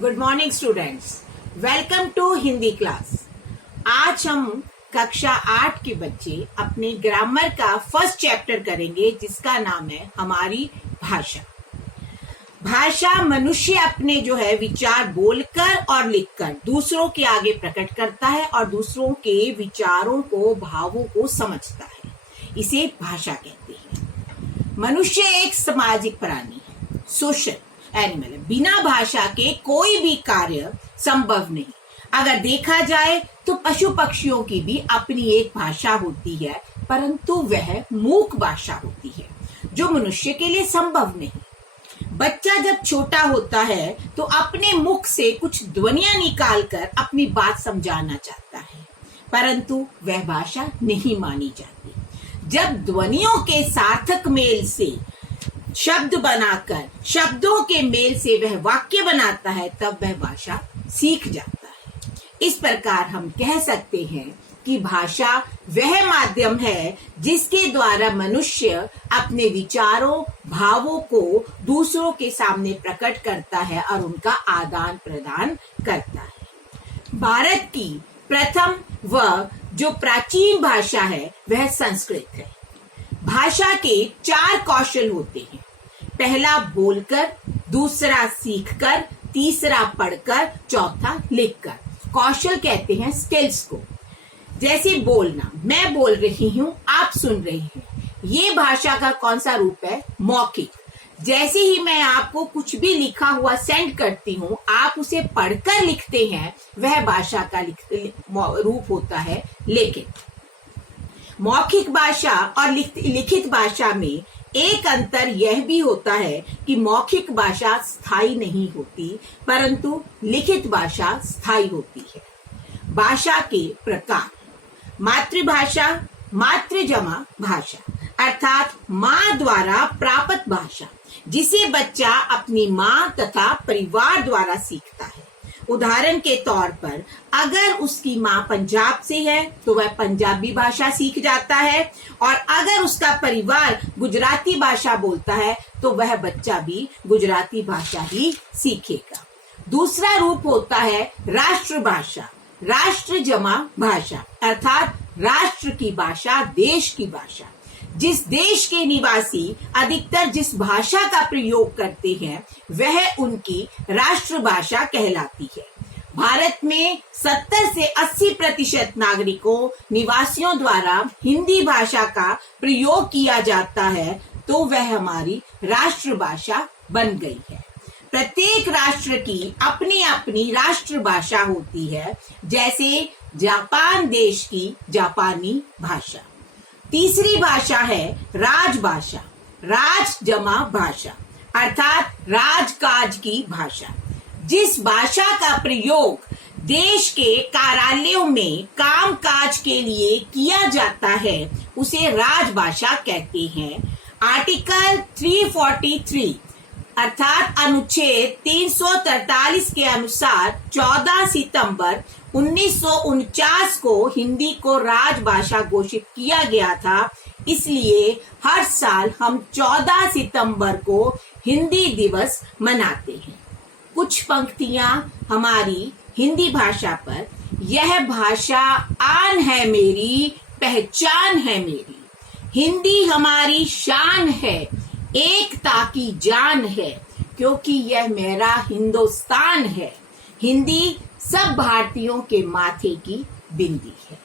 Good morning students, welcome to Hindi class. आज हम कक्षा 8 के बच्चे अपने ग्रामर का फर्स्ट चैप्टर करेंगे जिसका नाम है हमारी भाषा। भाषा मनुष्य अपने विचार बोलकर और लिखकर दूसरों के आगे प्रकट करता है और दूसरों के विचारों को, भावों को समझता है। इसे भाषा कहते हैं। मनुष्य एक सामाजिक प्राणी है, सोशल एनिमल है। बिना भाषा के कोई भी कार्य संभव नहीं। अगर देखा जाए तो पशु पक्षियों की भी अपनी एक भाषा होती है, परंतु वह मूक भाषा होती है जो मनुष्य के लिए संभव नहीं। बच्चा जब छोटा होता है तो अपने मुख से कुछ ध्वनियां निकालकर अपनी बात समझाना चाहता है, परंतु वह भाषा नहीं मानी जाती। जब ध्वनियों के सार्थक मेल से शब्द बनाकर शब्दों के मेल से वह वाक्य बनाता है, तब वह भाषा सीख जाता है। इस प्रकार हम कह सकते हैं कि भाषा वह माध्यम है जिसके द्वारा मनुष्य अपने विचारों, भावों को दूसरों के सामने प्रकट करता है और उनका आदान प्रदान करता है। भारत की प्रथम व जो प्राचीन भाषा है वह संस्कृत है। भाषा के 4 कौशल होते हैं। पहला बोलकर, दूसरा सीखकर, तीसरा पढ़कर, चौथा लिखकर। कौशल कहते हैं स्किल्स को। जैसे बोलना, मैं बोल रही हूँ, आप सुन रहे हैं। ये भाषा का कौन सा रूप है? मौखिक। जैसे ही मैं आपको कुछ भी लिखा हुआ सेंड करती हूँ, आप उसे पढ़कर लिखते हैं, वह भाषा का रूप होता है लेखित। मौखिक भाषा और लिखित भाषा में एक अंतर यह भी होता है कि मौखिक भाषा स्थायी नहीं होती, परंतु लिखित भाषा स्थायी होती है। भाषा के प्रकार: मातृभाषा, मातृजमा भाषा अर्थात माँ द्वारा प्राप्त भाषा, जिसे बच्चा अपनी माँ तथा परिवार द्वारा सीखता है। उदाहरण के तौर पर अगर उसकी माँ पंजाब से है तो वह पंजाबी भाषा सीख जाता है, और अगर उसका परिवार गुजराती भाषा बोलता है तो वह बच्चा भी गुजराती भाषा ही सीखेगा। दूसरा रूप होता है राष्ट्रभाषा, राष्ट्र जमा भाषा अर्थात राष्ट्र की भाषा, देश की भाषा। जिस देश के निवासी अधिकतर जिस भाषा का प्रयोग करते हैं वह उनकी राष्ट्रभाषा कहलाती है। भारत में 70 से 80% नागरिकों, निवासियों द्वारा हिंदी भाषा का प्रयोग किया जाता है, तो वह हमारी राष्ट्रभाषा बन गई है। प्रत्येक राष्ट्र की अपनी अपनी राष्ट्रभाषा होती है, जैसे जापान देश की जापानी भाषा। तीसरी भाषा है राजभाषा, राज जमा भाषा अर्थात राजकाज की भाषा। जिस भाषा का प्रयोग देश के कार्यालयों में कामकाज के लिए किया जाता है उसे राजभाषा कहते हैं। आर्टिकल 343 अर्थात अनुच्छेद 343 के अनुसार 14 सितंबर 1949 को हिंदी को राजभाषा घोषित किया गया था। इसलिए हर साल हम 14 सितंबर को हिंदी दिवस मनाते हैं। कुछ पंक्तियां हमारी हिंदी भाषा पर: यह भाषा आन है मेरी, पहचान है मेरी। हिंदी हमारी शान है, एकता की जान है, क्योंकि यह मेरा हिंदुस्तान है। हिंदी सब भारतीयों के माथे की बिंदी है।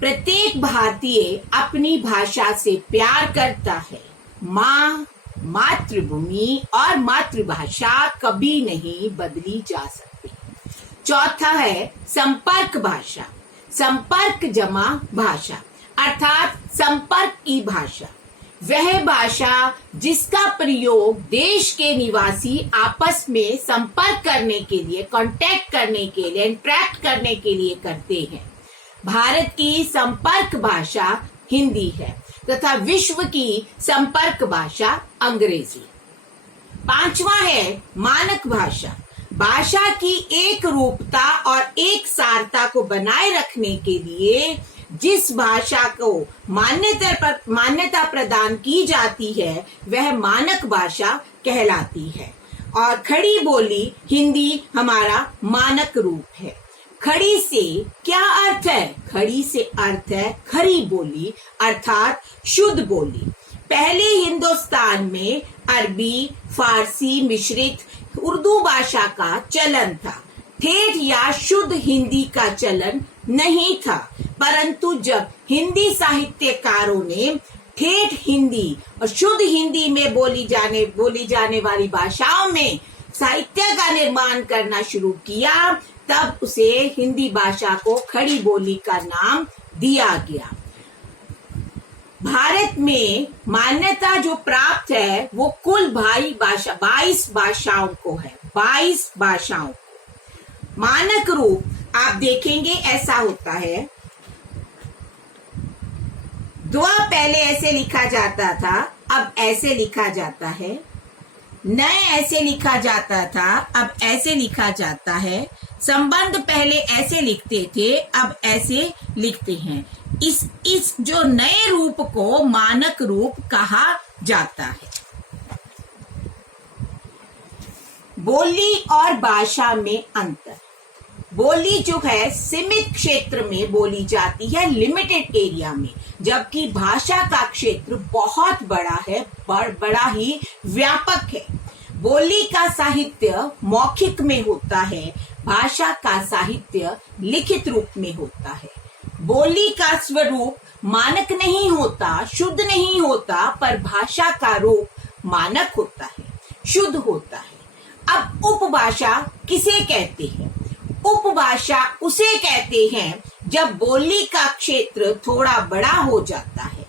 प्रत्येक भारतीय अपनी भाषा से प्यार करता है। माँ, मातृभूमि और मातृभाषा कभी नहीं बदली जा सकती। चौथा है संपर्क भाषा, संपर्क जमा भाषा अर्थात संपर्क की भाषा। वह भाषा जिसका प्रयोग देश के निवासी आपस में संपर्क करने के लिए, कांटेक्ट करने के लिए, इंटरेक्ट करने के लिए करते हैं। भारत की संपर्क भाषा हिंदी है तथा विश्व की संपर्क भाषा अंग्रेजी। 5वां है मानक भाषा, भाषा की एक रूपता और एक सारता को बनाए रखने के लिए जिस भाषा को मान्यता प्रदान की जाती है वह मानक भाषा कहलाती है। और खड़ी बोली हिंदी हमारा मानक रूप है। खड़ी से क्या अर्थ है? खड़ी से अर्थ है खरी बोली अर्थात शुद्ध बोली। पहले हिंदुस्तान में अरबी, फारसी मिश्रित उर्दू भाषा का चलन था। ठेठ या शुद्ध हिंदी का चलन नहीं था, परंतु जब हिंदी साहित्यकारों ने ठेठ हिंदी और शुद्ध हिंदी में बोली जाने वाली भाषाओं में साहित्य का निर्माण करना शुरू किया, तब उसे हिंदी भाषा को खड़ी बोली का नाम दिया गया। भारत में मान्यता जो प्राप्त है वो कुल 22 भाषाओं को है। 22 भाषाओं को मानक रूप आप देखेंगे ऐसा होता है। दुआ पहले ऐसे लिखा जाता था, अब ऐसे लिखा जाता है। नए ऐसे लिखा जाता था, अब ऐसे लिखा जाता है। संबंध पहले ऐसे लिखते थे, अब ऐसे लिखते हैं। इस जो नए रूप को मानक रूप कहा जाता है। बोली और भाषा में अंतर। बोली जो है सीमित क्षेत्र में बोली जाती है, लिमिटेड एरिया में, जबकि भाषा का क्षेत्र बहुत बड़ा है, बड़ा ही व्यापक है। बोली का साहित्य मौखिक में होता है, भाषा का साहित्य लिखित रूप में होता है। बोली का स्वरूप मानक नहीं होता, शुद्ध नहीं होता, पर भाषा का रूप मानक होता है, शुद्ध होता है। अब उपभाषा किसे कहते हैं? उपभाषा उसे कहते हैं जब बोली का क्षेत्र थोड़ा बड़ा हो जाता है।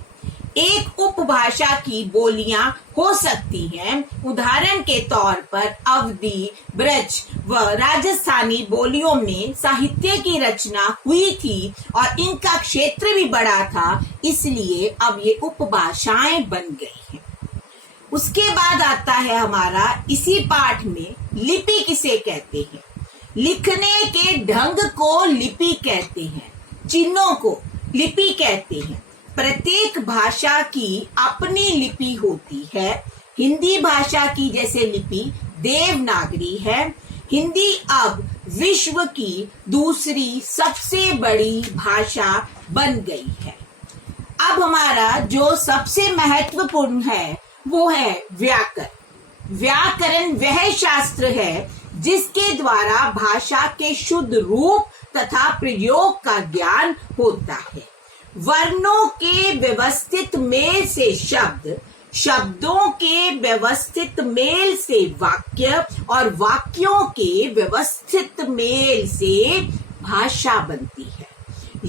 एक उपभाषा की बोलियां हो सकती हैं, उदाहरण के तौर पर अवधी, ब्रज व राजस्थानी बोलियों में साहित्य की रचना हुई थी और इनका क्षेत्र भी बड़ा था, इसलिए अब ये उपभाषाएं बन गई हैं। उसके बाद आता है हमारा इसी पाठ में लिपि किसे कहते हैं? लिखने के ढंग को लिपि कहते हैं, चिन्हों को लिपि कहते हैं। प्रत्येक भाषा की अपनी लिपि होती है। हिंदी भाषा की जैसे लिपि देवनागरी है। हिंदी अब विश्व की दूसरी सबसे बड़ी भाषा बन गई है। अब हमारा जो सबसे महत्वपूर्ण है वो है व्याकरण। व्याकरण वह शास्त्र है जिसके द्वारा भाषा के शुद्ध रूप तथा प्रयोग का ज्ञान होता है। वर्णों के व्यवस्थित मेल से शब्द, शब्दों के व्यवस्थित मेल से वाक्य और वाक्यों के व्यवस्थित मेल से भाषा बनती है।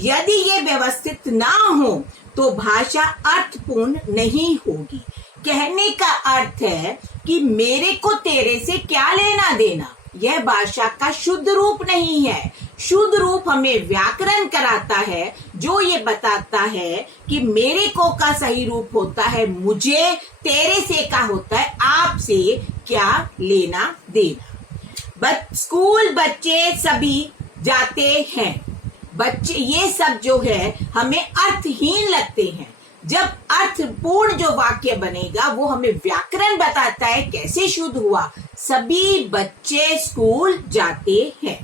यदि ये व्यवस्थित ना हो तो भाषा अर्थपूर्ण नहीं होगी। कहने का अर्थ है कि मेरे को तेरे से क्या लेना देना, यह भाषा का शुद्ध रूप नहीं है। शुद्ध रूप हमें व्याकरण कराता है, जो ये बताता है कि मेरे को का सही रूप होता है मुझे, तेरे से का होता है आपसे क्या लेना देना। स्कूल बच्चे सभी जाते हैं। बच्चे ये सब जो है हमें अर्थहीन लगते हैं। जब अर्थपूर्ण जो वाक्य बनेगा वो हमें व्याकरण बताता है कैसे शुद्ध हुआ। सभी बच्चे स्कूल जाते हैं।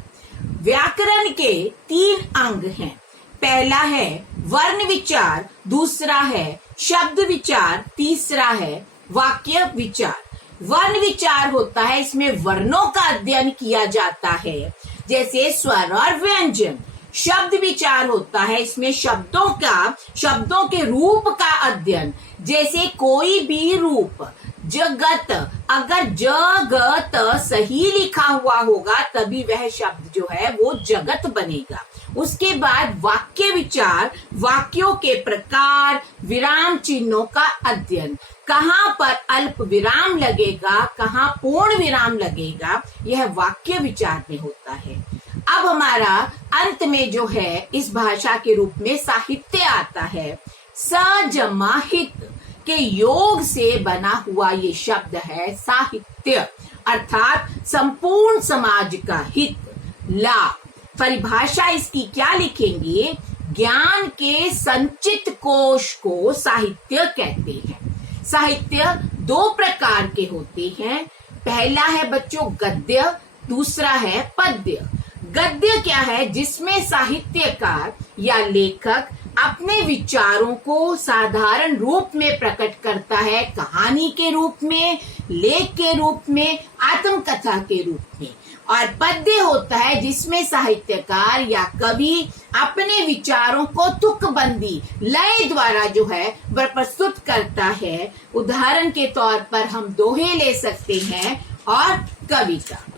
व्याकरण के 3 अंग हैं। पहला है वर्ण विचार, दूसरा है शब्द विचार, तीसरा है वाक्य विचार। वर्ण विचार होता है, इसमें वर्णों का अध्ययन किया जाता है, जैसे स्वर और व्यंजन। शब्द विचार होता है, इसमें शब्दों के रूप का अध्ययन, जैसे कोई भी रूप। जगत, अगर जगत सही लिखा हुआ होगा तभी वह शब्द जो है वो जगत बनेगा। उसके बाद वाक्य विचार, वाक्यों के प्रकार, विराम चिन्हों का अध्ययन, कहाँ पर अल्प विराम लगेगा, कहाँ पूर्ण विराम लगेगा, यह वाक्य विचार में होता है। अब हमारा अंत में जो है इस भाषा के रूप में साहित्य आता है। सजमाहित के योग से बना हुआ ये शब्द है साहित्य, अर्थात संपूर्ण समाज का हित लाभ। परिभाषा इसकी क्या लिखेंगे? ज्ञान के संचित कोश को साहित्य कहते हैं। साहित्य 2 प्रकार के होते हैं, पहला है बच्चों गद्य, दूसरा है पद्य। गद्य क्या है? जिसमें साहित्यकार या लेखक अपने विचारों को साधारण रूप में प्रकट करता है, कहानी के रूप में, लेख के रूप में, आत्मकथा के रूप में। और पद्य होता है जिसमें साहित्यकार या कवि अपने विचारों को तुकबंदी लय द्वारा जो है वह प्रस्तुत करता है। उदाहरण के तौर पर हम दोहे ले सकते हैं और कविता।